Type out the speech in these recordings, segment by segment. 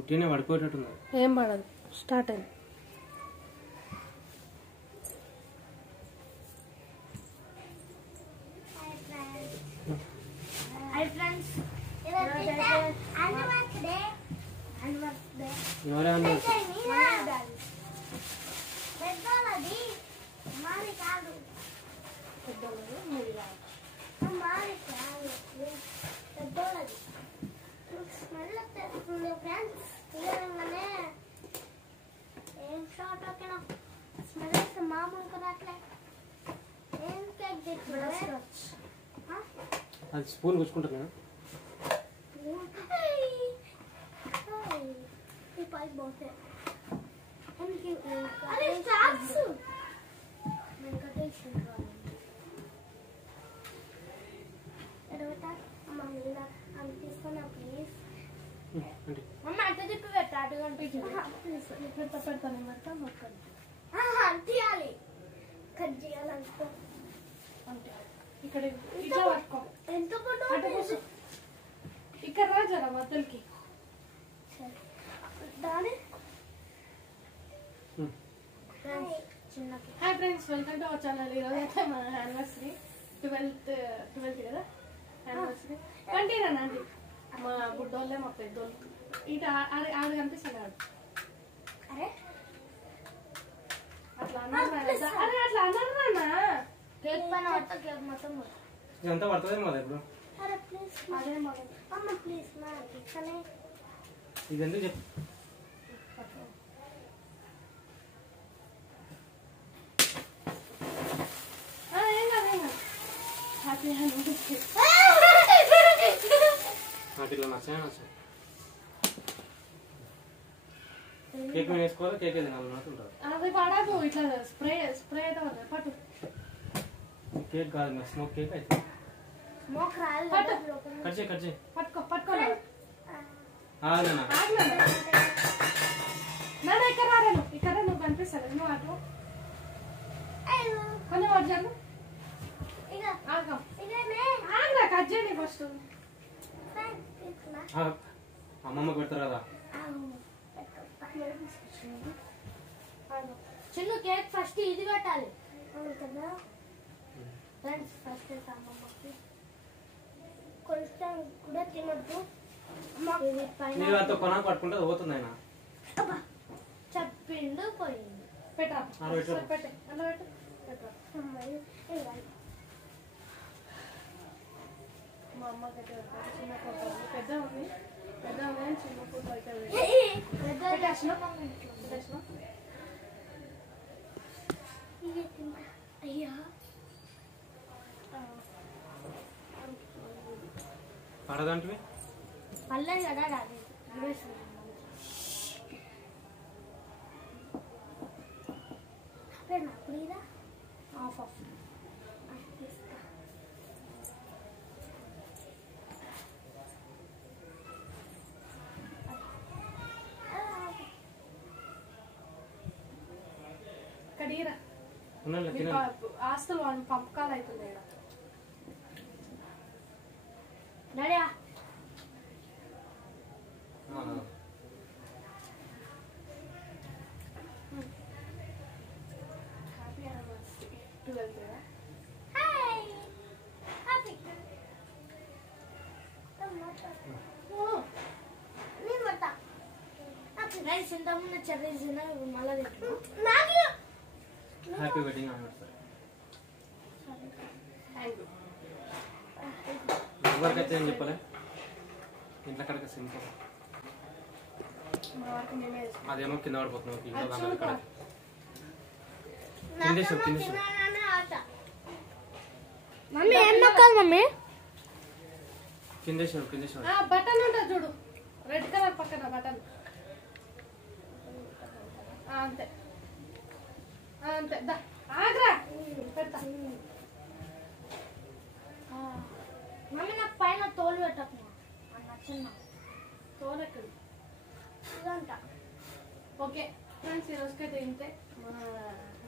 ఉట్టినే పడిపోయేటట్టున్నారు. ఏం పడదు. స్టార్ట్ అయింది. అది స్పూన్ గుచ్చుకుంటున్నా. ఇక్కడ ఇట్లా పట్టుకో. ఇక్కడ రా జరా మధ్యలోకి. Hi friends, welcome to our channel. ఈరోజు అయితే మన యానివర్సరీ 12th కదా యానివర్సరీ. కంటిన్యూ అండి. మా బుడ్డోళ్ళే మా పెద్దోళ్ళు. ఇటు ఆడు కనిపిస్తాడు. ఆడు అట్లా అన్నారు. అరే అట్లా అన్నారు నాన్న. కేక్ పైన కేక్ మొత్తం ఇదంతా పడుతుంది మాది ఇప్పుడు. ఇది ఎందుకు చెప్పు. వాటిలో నచ్చాయి నచ్చాయి. కేక్ మీద వేసుకోవాలి. కేక్ తినాలన్నట్టుంటారు. అది పడదు. ఇట్లా స్ప్రే స్ప్రే అయితే పట్టు. కేక్ కాదు, స్మోక్ కేక్ అయితే. పట్టుకో పట్టుకో. నాన్న ఇక్కడ రాను. ఇక్కడ నువ్వు కనిపిస్తాను. నువ్వు అటు కొంచెం వచ్చాను. ఆగ్రా కట్ చేయండి ఫస్ట్. అమ్మమ్మ పెడతారు కదా. చిన్న కేక్ ఫస్ట్ ఇది పెట్టాలి కదా ఫ్రెండ్స్. ఫస్ట్ అమ్మమ్మకి కొంచెం కూడా తినొద్దు. నీళ్ళతో కొన పట్టుకుంటే పోతుంది ఆయన. చెప్పిండు పోయింది. పెట్టా పెట్టే అలా పెట్టు. మా అమ్మకైతే చిన్న ఫోటో పెద్ద ఉంది. పెద్ద ఉంది చిన్న ఫోటో అయితే అయ్యా పడదంటే పల్లెం కదా నాకు ఆఫ్ ఆఫ్ కడీరా. ఆస్తులు పంపకాలు అవుతుంది. నడియా హ్యాపీ యానివర్సరీ 12th. ఇంతకుముందు చెర్రీస్ మళ్ళీ హ్యాపీ వెడ్డింగ్ యానివర్సరీ. ఎవరికైతే ఏం చెప్పలే. ఇంట్లో కడక సింపుల్. అదేమో కింద పడిపోతున్నావు. మమ్మీ ఏం నొక్కాలి మమ్మీ? కిందేశ్వరు కిందేశ్వరు బటన్ ఉంటుంది చూడు, రెడ్ కలర్ పక్కన బటన్. అంతే అంతే. ఆగ్రా పెడతా. మమ్మీ నాకు పైన తోలు పెట్టకు. నచ్చిన తోలు ఎక్కడ ఇదంట. ఓకే ఫ్రెండ్స్, ఈ రోజుకైతే ఇంతే. మన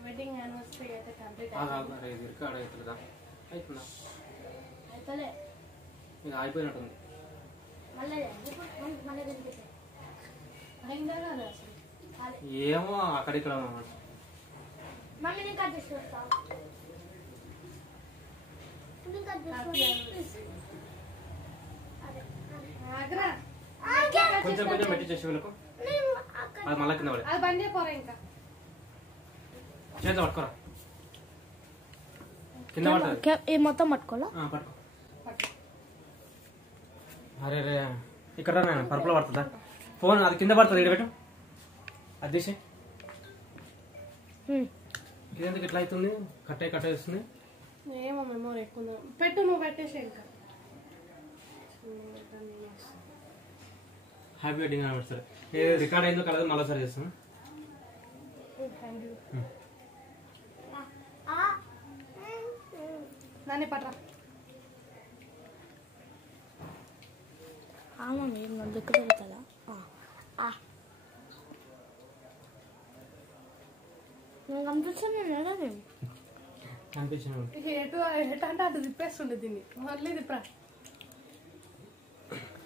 వెడ్డింగ్ యానివర్సరీ అయితే కంప్లీట్ అయిపోయినట్టుంది. మళ్ళీ అయిందా కదా అసలు ఏమో అక్కడిక్కడ మమ్మీ నేను కట్ చేసి వస్తాను. నేను కట్ చేసి అదే ఆగ్రా కొంచెం కొంచెం పెట్టి చేసి వెళ్ళకు. అది మళ్ళా కింద పడే అది బండి పోరా ఇంకా చేత పట్టుకోరా కింద పడుతుంది. ఈ మొత్తం పట్టుకోవాలా? పట్టుకో. అరే రే ఇక్కడ నేను పరుపులో పడుతుందా ఫోన్? అది కింద పడుతుంది. ఇక్కడ పెట్టు. అది తీసే. ఇదేందుకు ఇట్లా అవుతుంది? కట్టే వస్తుంది. ఏమో మెమోరీ ఎక్కువ ఉంది. పెట్టు నువ్వు పెట్టేసి ఇంకా హ్యాపీ వెడ్డింగ్ అనివర్సరీ. రికార్డ్ అయిందో కలదు మళ్ళీసారి చేస్తాను. నాని పట్రా. మమ్మీ నా దగ్గర పెడతారా? నాకు అనిపిస్తుంది నేను వెళ్ళలేము. అనిపించిన ఎటు ఎటు అంటే అటు తిప్పేస్తుండే దీన్ని. మళ్ళీ తిప్పరా.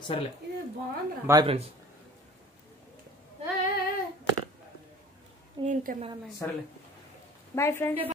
సరేలే. ఇది బాగుందిరా. Bye friends. నేను కెమెరా మ్యాన్. సరేలే బాయ్ ఫ్రెండ్స్.